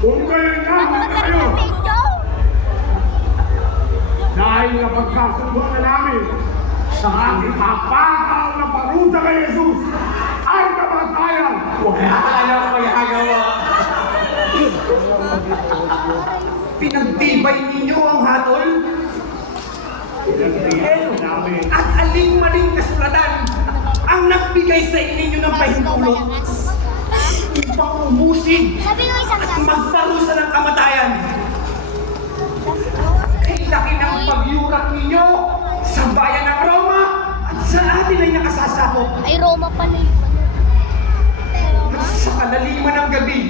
Kung gayon na, mga kayo, dahil napagkasundo na namin sa ating mapakaw na parusa kay Jesus ay kamatayan. Wala na magagawa. Pinagtibay ninyo ang hatol. At aling-maling kasulatan ang nagbigay sa inyo ng pahintulot upang umusin at magparusa ng kamatayan. Kay laki ng pagyurak ninyo sa bayan ng Roma at sa atin ay nakasasakop. Ay, Roma pala yun. At sa kalaliman ng gabi,